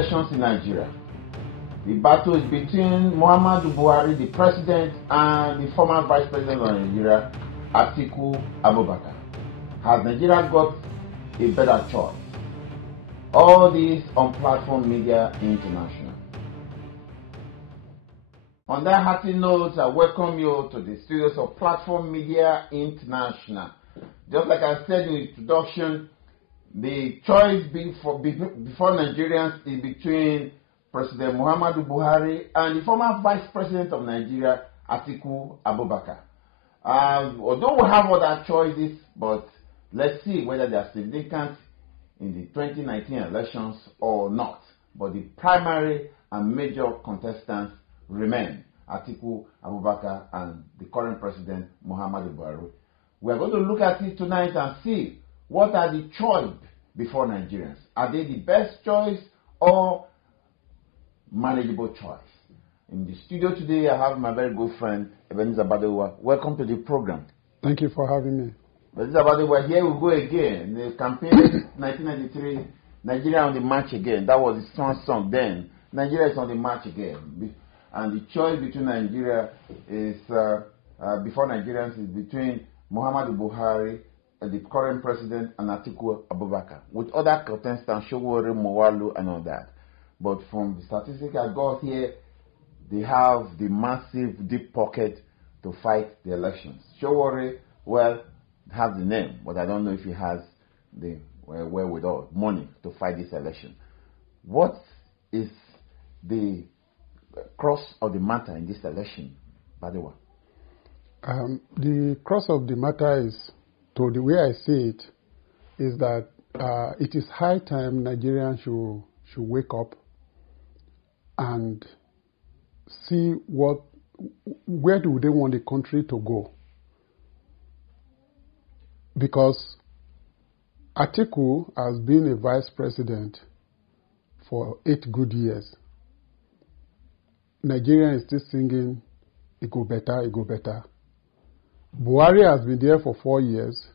elections in Nigeria. The battle is between Muhammadu Buhari, the president, and the former vice president of Nigeria, Atiku Abubakar. Has Nigeria got a better choice? All this on Platform Media International. On that happy note, I welcome you to the studios of Platform Media International. Just like I said in the introduction, the choice before Nigerians is between President Muhammadu Buhari and the former Vice President of Nigeria, Atiku Abubakar. Although we have other choices, but let's see whether they are significant in the 2019 elections or not. But the primary and major contestants remain Atiku Abubakar and the current President Muhammadu Buhari. We are going to look at it tonight and see what are the choice before Nigerians. Are they the best choice or manageable choice? In the studio today, I have my very good friend, Ebenezer Badewa. Welcome to the program. Thank you for having me. Ebenezer Badewa, here we go again. The campaign 1993, Nigeria on the march again. That was the song then. Nigeria is on the march again. And the choice between Nigeria is, before Nigerians, is between Muhammadu Buhari, the current president, and Atiku Abubakar, with other contestants, Showore, Mowalu, and all that. But from the statistics I got here, they have the massive deep pocket to fight the elections. Showore, well, has the name, but I don't know if he has the wherewithal, money to fight this election. What is the cross of the matter in this election, Badewa? The cross of the matter is, to the way I see it, is that it is high time Nigerians should wake up and see where do they want the country to go. Because Atiku has been a vice president for 8 good years. Nigeria is still singing, "It go better, it go better." Buhari has been there for 4 years.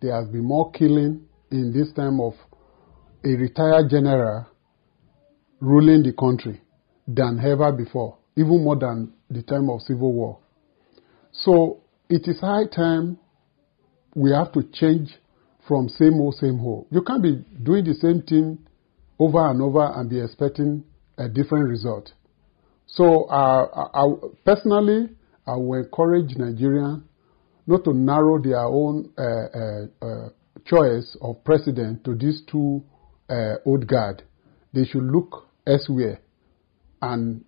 There has been more killing in this time of a retired general ruling the country than ever before, even more than the time of civil war. So it is high time we have to change from same old, same old. You can't be doing the same thing over and over and be expecting a different result. So personally, I will encourage Nigerians not to narrow their own choice of president to these two old guard. They should look elsewhere and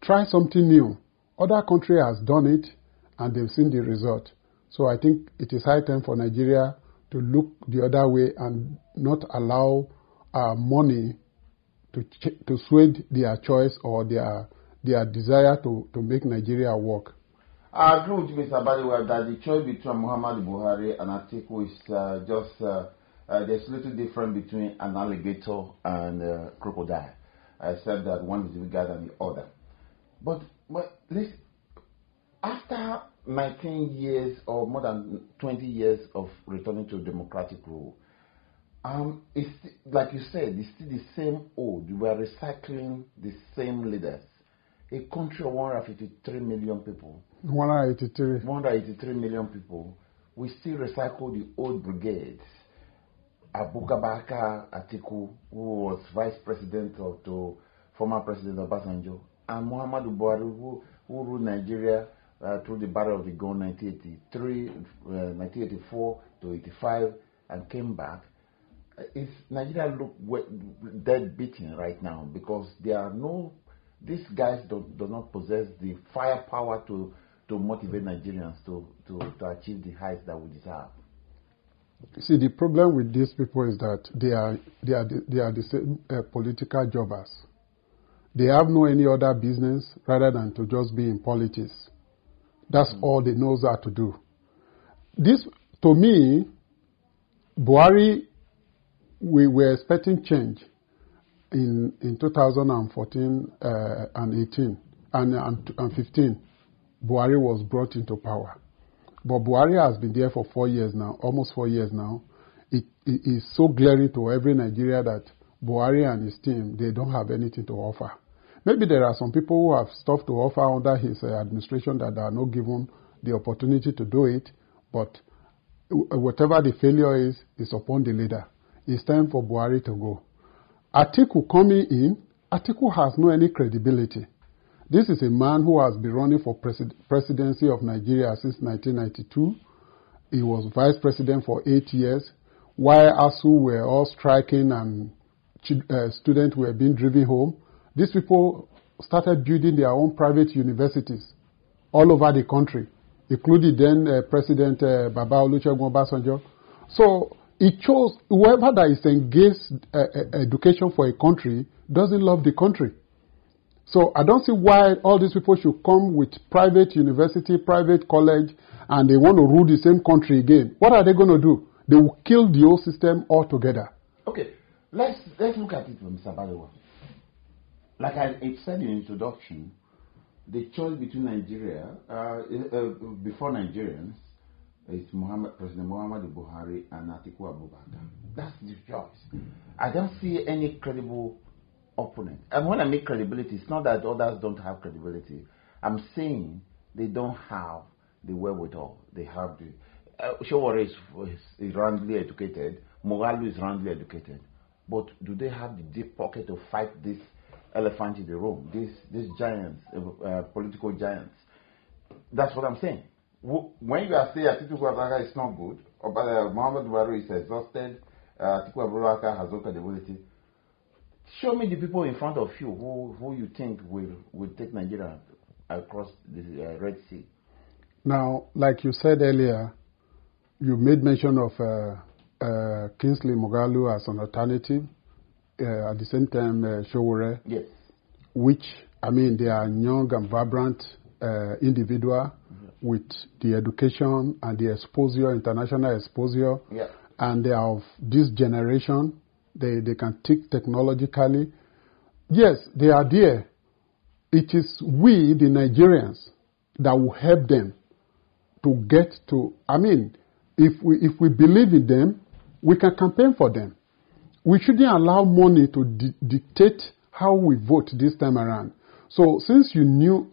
try something new. Other country has done it and they've seen the result. So I think it is high time for Nigeria to look the other way and not allow money to sway their choice or their desire to make Nigeria work. I agree with Mr. Badewa that the choice between Muhammadu Buhari and Atiku is there's a little difference between an alligator and a crocodile, except that one is bigger than the other. But listen, after 19 years or more than 20 years of returning to democratic rule, it's like you said, it's still the same old. We are recycling the same leaders. A country of 153 million people. 183 million people. We still recycle the old brigades. Abubakar Atiku, who was vice president of the former president of Obasanjo, and Muhammadu Buhari, who ruled Nigeria through the Battle of the Gun 1984 to 85 and came back. Is Nigeria look dead beaten right now because there are no. These guys do not possess the firepower to motivate Nigerians to achieve the heights that we deserve. See, the problem with these people is that they are the same political jobbers. They have no any other business rather than to just be in politics. That's all they know how to do. This, to me, Buhari, we were expecting change in 2014 and 18 and 15. Buhari was brought into power. But Buhari has been there for 4 years now, almost 4 years now. It is so glaring to every Nigeria that Buhari and his team, they don't have anything to offer. Maybe there are some people who have stuff to offer under his administration that are not given the opportunity to do it, but whatever the failure is upon the leader. It's time for Buhari to go. Atiku coming in, Atiku has no any credibility. This is a man who has been running for presidency of Nigeria since 1992. He was vice president for 8 years, while ASU were all striking and students were being driven home. These people started building their own private universities all over the country, including then President Baba Olusegun Obasanjo. So it shows whoever that is engaged education for a country doesn't love the country. So I don't see why all these people should come with private university, private college, and they want to rule the same country again. What are they going to do? They will kill the whole system altogether. Okay, let's look at it from Mr. Balewa. Like I said in the introduction, the choice between Nigeria, before Nigerians, it's President Muhammadu Buhari and Atiku Abubakar. That's the choice. I don't see any credible opponent. And when I make credibility, it's not that others don't have credibility. I'm saying they don't have the wherewithal. They have the... Showore is roundly educated. Moghalu is roundly educated. But do they have the deep pocket to fight this elephant in the room, these giants, political giants? That's what I'm saying. When you are saying Atiku Abubakar is not good, or Muhammadu Buhari is exhausted, Atiku Abubakar has no credibility, show me the people in front of you who you think will take Nigeria across the Red Sea. Now, like you said earlier, you made mention of Kingsley Moghalu as an alternative. At the same time, Showore, yes, which, I mean, they are young and vibrant individual with the education and the exposure, international exposure, and they are of this generation. They can think technologically. Yes, they are there. It is we, the Nigerians, that will help them to get to, I mean, if we believe in them, we can campaign for them. We shouldn't allow money to dictate how we vote this time around. So since you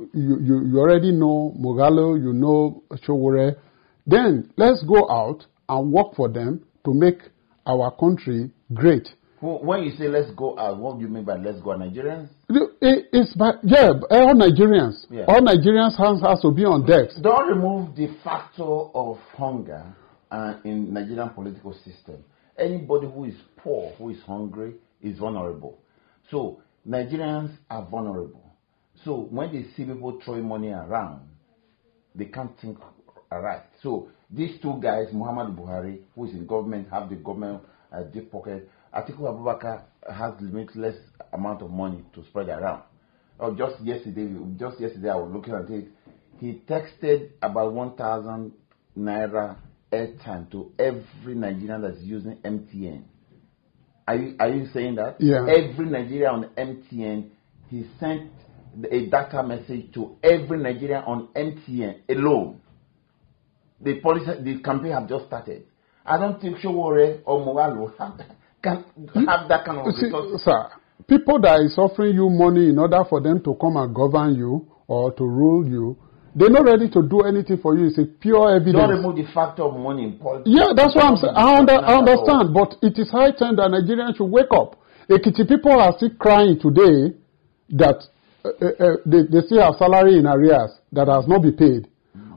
already know Moghalu, you know Showore, then let's go out and work for them to make our country great. When you say let's go out, what do you mean by let's go out? Nigerians? It's by, all Nigerians. Yeah. All Nigerians' hands has to be on deck. Don't remove the factor of hunger in Nigerian political system. Anybody who is poor, who is hungry, is vulnerable. So Nigerians are vulnerable. So when they see people throwing money around, they can't think right. So these two guys, Muhammadu Buhari, who is in government, have the government deep pocket. Atiku Abubakar has limitless amount of money to spread around. Just yesterday I was looking at it. He texted about 1,000 naira airtime to every Nigerian that's using MTN. Are you saying that? Yeah. Every Nigerian on MTN, he sent a data message to every Nigerian on MTN alone. The campaign have just started. I don't think Showore or Moghalu can have that kind of resources. Sir, people that is offering you money in order for them to come and govern you or to rule you, they're not ready to do anything for you. It's a pure evidence. Don't remove the factor of money in politics. Yeah, that's what I'm saying. I understand, but it is high time that Nigerians should wake up. Ekiti people are still crying today that they still have salary in arrears that has not been paid.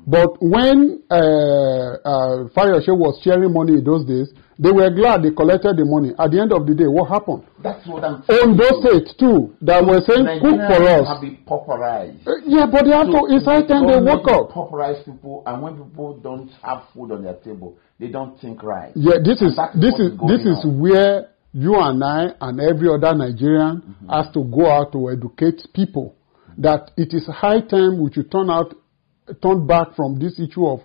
But when Fayose was sharing money in those days, they were glad they collected the money. At the end of the day, what happened? That's what I'm saying. On those states too, that were saying, cook for us. Have been pauperized. Yeah, but they have to, it's high time they woke up. Pauperize people, and when people don't have food on their table, they don't think right. Yeah, this is where you and I and every other Nigerian has to go out to educate people that it is high time we should turn back from this issue of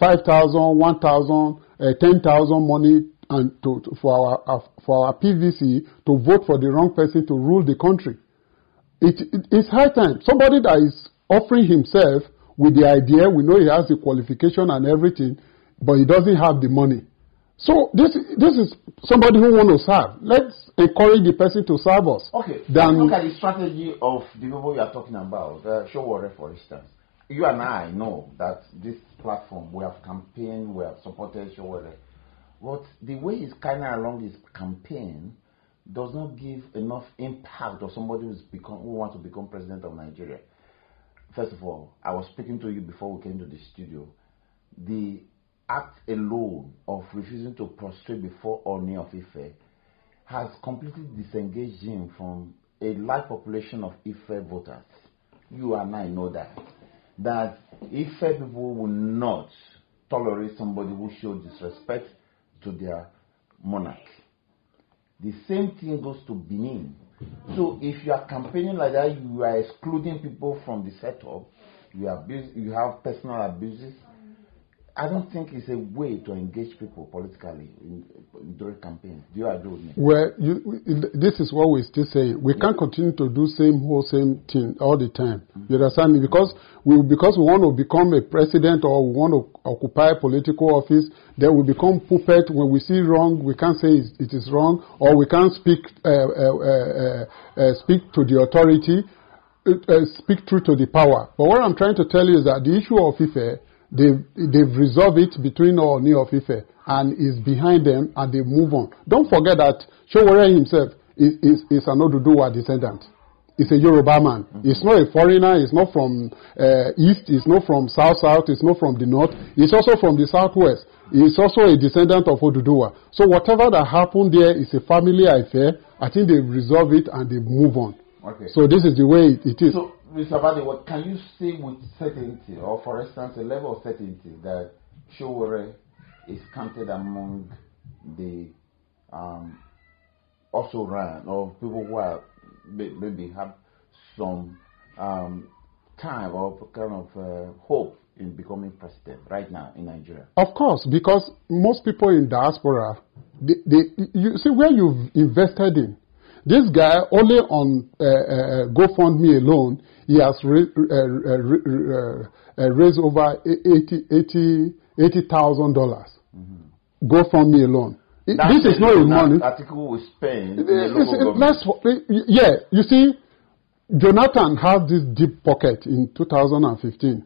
5,000, 1,000, 10,000 money and for our PVC to vote for the wrong person to rule the country. It's high time. Somebody that is offering himself with the idea, we know he has the qualification and everything, but he doesn't have the money. So this is somebody who want to serve. Let's encourage the person to serve us. Okay, let's look at the strategy of the people you are talking about. Showore, for instance. You and I know that this platform, we have campaigned, we have supported Showore. But the way he's carrying along his campaign does not give enough impact of somebody who wants to become president of Nigeria. First of all, I was speaking to you before we came to the studio. The act alone of refusing to prostrate before Ooni of Ife has completely disengaged him from a large population of Ife voters. You and I know that Ife people will not tolerate somebody who shows disrespect to their monarch. The same thing goes to Benin. So if you are campaigning like that, you are excluding people from the setup. You have personal abuses. I don't think it's a way to engage people politically during campaigns. Do you agree with me? Well, this is what we still say. We can't continue to do same thing all the time. You understand me? Because we want to become a president or we want to occupy political office, then we become puppet. When we see wrong, we can't say it is wrong, or we can't speak to the authority, speak true to the power. But what I'm trying to tell you is that the issue of Ife, they've resolved it between Ooni of Ife and is behind them, and they move on. Don't forget that Showore himself is an Oduduwa descendant. He's a Yoruba man. He's not a foreigner. He's not from east. He's not from south. He's not from the north. He's also from the southwest. He's also a descendant of Oduduwa. So whatever that happened there is a family affair. I think they've resolved it and they move on. Okay. So this is the way it is. So, Mr. Bade, what can you say with certainty, or for instance, a level of certainty that Showore is counted among the also ran, or people who are maybe have some time or kind of hope in becoming president right now in Nigeria? Of course, because most people in diaspora, you see where you've invested in. This guy, only on GoFundMe alone, he has raised over $80,000. GoFundMe alone. This is not his money. Article we spend in the local government. Yeah, you see, Jonathan has this deep pocket in 2015.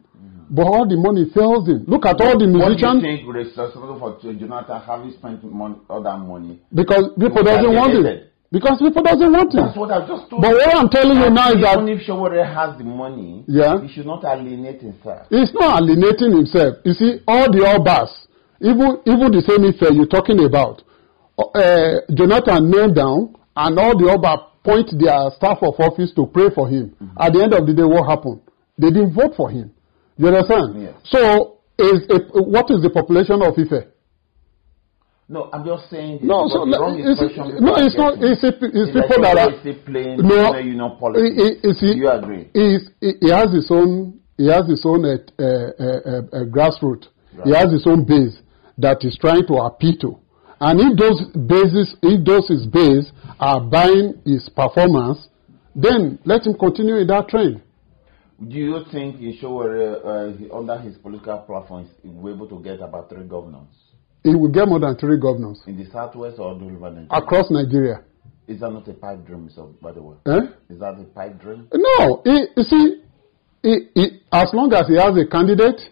But all the money fails him. Look at all the musicians. What do you think is responsible for Jonathan having spent all that money? Because people doesn't want it. Because people doesn't want it. That's what I've just told you. But what I'm telling you now is that even if Showore has the money, he should not alienate himself. He's not alienating himself. You see, all the Obas, even the same Ife you're talking about, Jonathan knelt down and all the Oba point their staff of office to pray for him. At the end of the day, what happened? They didn't vote for him. You understand? Yes. So, what is the population of Ife? No, I'm just saying. No, so it's not. It's people that are playing. No, you know, politics. You agree? He has his own. He has his own grassroots. Right. He has his own base that he's trying to appeal to. And if his base are buying his performance, then let him continue in that trend. Do you think in Showore, under his political platforms, he will be able to get about 3 governors? He will get more than 3 governors. In the southwest or the river Nigeria? Across Nigeria. Is that not a pipe dream, by the way? Is that a pipe dream? No. You see, as long as he has a candidate,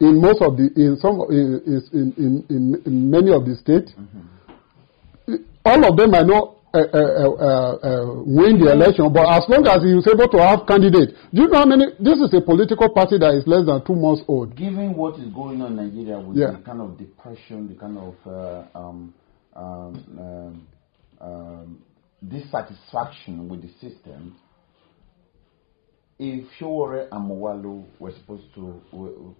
in most of in many of the states, all of them might not win the election, but as long as he is able to have candidates, do you know how many? This is a political party that is less than 2 months old. Given what is going on in Nigeria with the kind of depression, the kind of dissatisfaction with the system, if Showore and Moghalu were supposed to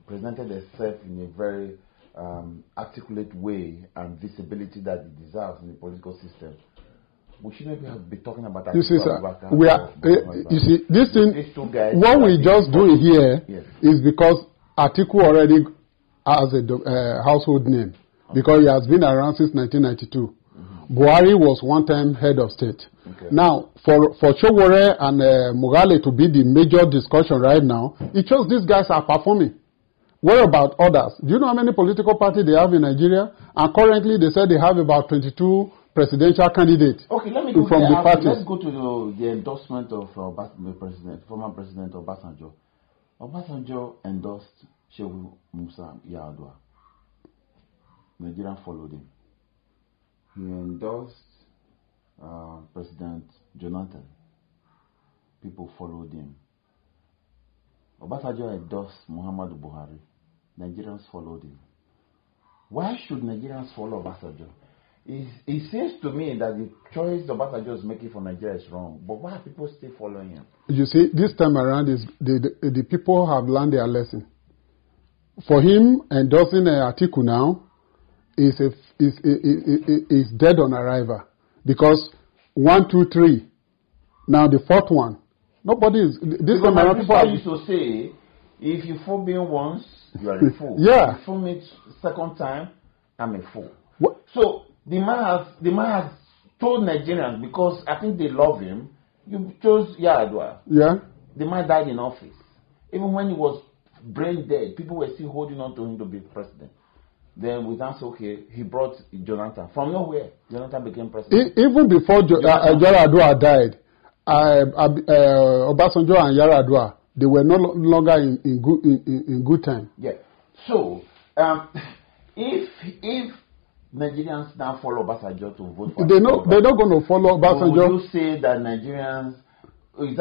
presented themselves in a very articulate way and visibility that it deserves in the political system, we shouldn't be talking about that. You see, sir, we are. You see, this thing. What we just do here is because Atiku already has a household name because he has been around since 1992. Buhari was one time head of state. Now, for Showore and Moghalu to be the major discussion right now, it shows these guys are performing. What about others? Do you know how many political parties they have in Nigeria? And currently they said they have about 22 presidential candidates. Okay, let me go from the parties. Let's go to the endorsement of former President Obasanjo. Obasanjo endorsed Shehu Musa Yar'Adua. Nigeria followed him. He endorsed President Jonathan. People followed him. Obasanjo endorsed Muhammadu Buhari. Nigerians followed him. Why should Nigerians follow Obasanjo? It seems to me that the choice Obasanjo is making for Nigeria is wrong. But why are people still following him? You see, this time around, the people have learned their lesson. For him, endorsing Atiku now is dead on arrival. Because 1, 2, 3. Now the fourth one. Nobody is. This time around, people used to say, if you fool me once, you are a fool. Yeah. If you fool me second time, I'm a fool. What? So the man has told Nigerians, because I think they love him, you chose Yar'Adua. Yeah. The man died in office. Even when he was brain dead, people were still holding on to him to be president. Then we answered, okay, he brought Jonathan. From nowhere, Jonathan became president. Even before Yar'Adua died, Obasanjo and Yar'Adua, they were no longer in good time. Yeah. So, if Nigerians now follow Obasanjo to vote for, they're not going to follow Obasanjo. So would you say that Nigerians, does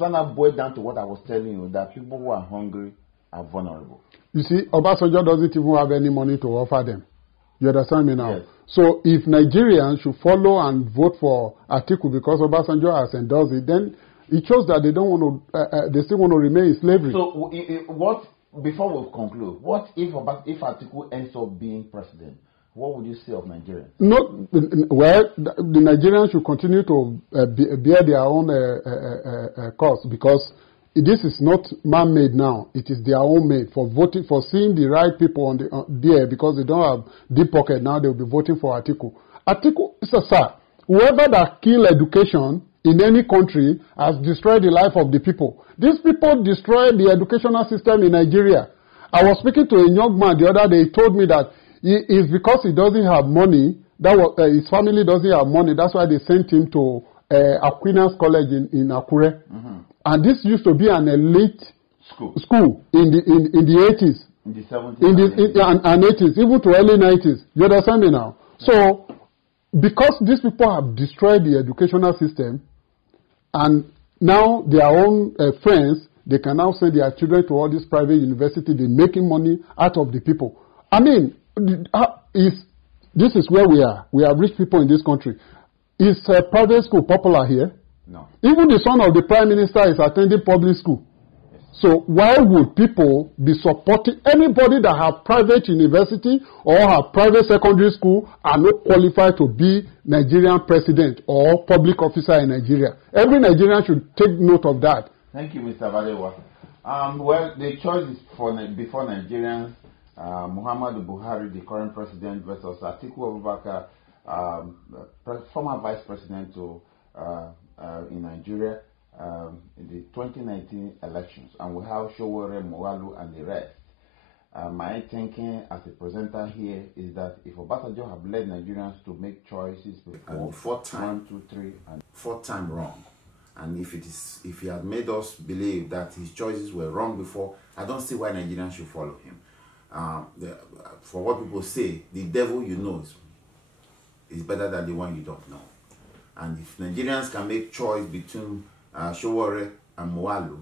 that not boil down to what I was telling you, that people who are hungry are vulnerable? You see, Obasanjo doesn't even have any money to offer them. You understand me now? Yes. So if Nigerians should follow and vote for Atiku because Obasanjo has endorsed it, then it shows that they don't want to. They still want to remain in slavery. So what? Before we conclude, what if Atiku ends up being president? What would you say of Nigeria? No, well, the Nigerians should continue to bear their own cost, because this is not man-made now. It is their own made for voting, for seeing the right people on there, because they don't have deep pocket now. They will be voting for Atiku. Atiku is a sir. Whoever that kill education in any country has destroyed the life of the people. These people destroyed the educational system in Nigeria. I was speaking to a young man the other day. He told me that it's because he doesn't have money. His family doesn't have money. That's why they sent him to Aquinas College in Akure. Mm-hmm. And this used to be an elite school in the 80s. In the 70s. And 80s, even to early 90s. You understand me now? Yeah. So, because these people have destroyed the educational system, and now their own friends, they can now send their children to all these private universities. They're making money out of the people. I mean, this is where we are. We have rich people in this country. Is private school popular here? No. Even the son of the prime minister is attending public school. Yes. So why would people be supporting anybody that have private university or have private secondary school and not qualified to be Nigerian president or public officer in Nigeria? Every Nigerian should take note of that. Thank you, Mr. Balewa. Well, the choice is before Nigerians. Muhammadu Buhari, the current president, versus Atiku Abubakar, former vice president in Nigeria in the 2019 elections, and we have Sowore, Mowalu, and the rest. My thinking as a presenter here is that if Obasanjo have led Nigerians to make choices before, fourth time, 1, 2, 3, and fourth time wrong, and if he had made us believe that his choices were wrong before, I don't see why Nigerians should follow him. For what people say, the devil you know is better than the one you don't know. And if Nigerians can make choice between Sowore and Mowalu,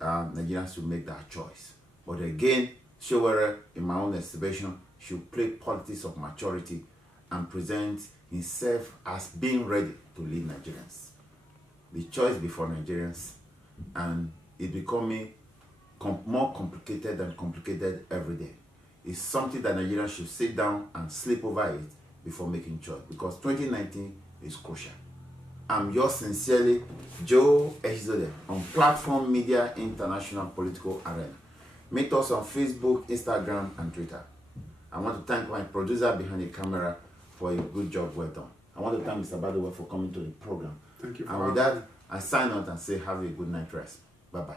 Nigerians should make that choice. But again, Sowore, in my own estimation, should play politics of maturity and present himself as being ready to lead Nigerians. The choice before Nigerians, and it's becoming more complicated and complicated every day. It's something that Nigerians should sit down and sleep over it before making choice, because 2019 is crucial. I'm yours sincerely, Joe Echizode, on Platform Media International Political Arena. Meet us on Facebook, Instagram, and Twitter. I want to thank my producer behind the camera for a good job well done. I want to thank Mr. Balewa for coming to the program. Thank you. And with that, I sign out and say have a good night rest. Bye-bye.